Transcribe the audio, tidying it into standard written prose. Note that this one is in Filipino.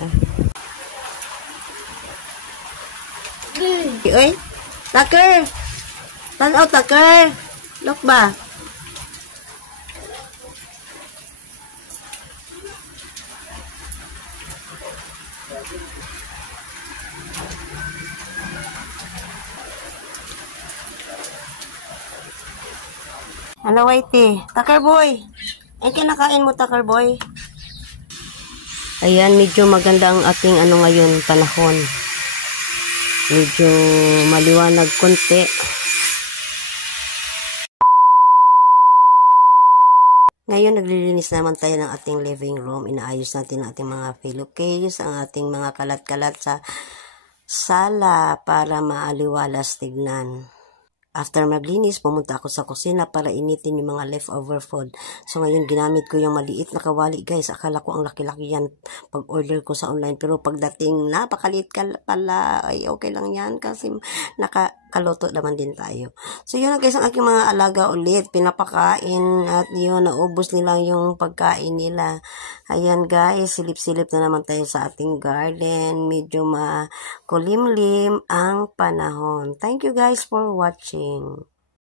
Uy, Tucker! Tanaw, Tucker! Look ba? Ano, Whitey? Tucker boy! Ay, kinakain mo, Tucker boy. Ayan, medyo maganda ang ating ngayon, panahon. Medyo maliwanag konti. Ngayon, naglilinis naman tayo ng ating living room. Inaayos natin ang ating mga pillowcase, ang ating mga kalat-kalat sa sala para maaliwalas tignan. After maglinis, pumunta ako sa kusina para initin yung mga leftover food. So, ngayon, ginamit ko yung maliit na kawali, guys. Akala ko ang laki-laki yan pag-order ko sa online. Pero pagdating, napakaliit ka pala. Ay, okay lang yan kasi nakakaloto naman din tayo. So, yun na, guys, ang aking mga alaga ulit. Pinapakain at yun, naubos nila yung pagkain nila. Ayan, guys, silip-silip na naman tayo sa ating garden. Medyo makulimlim ang panahon. Thank you, guys, for watching.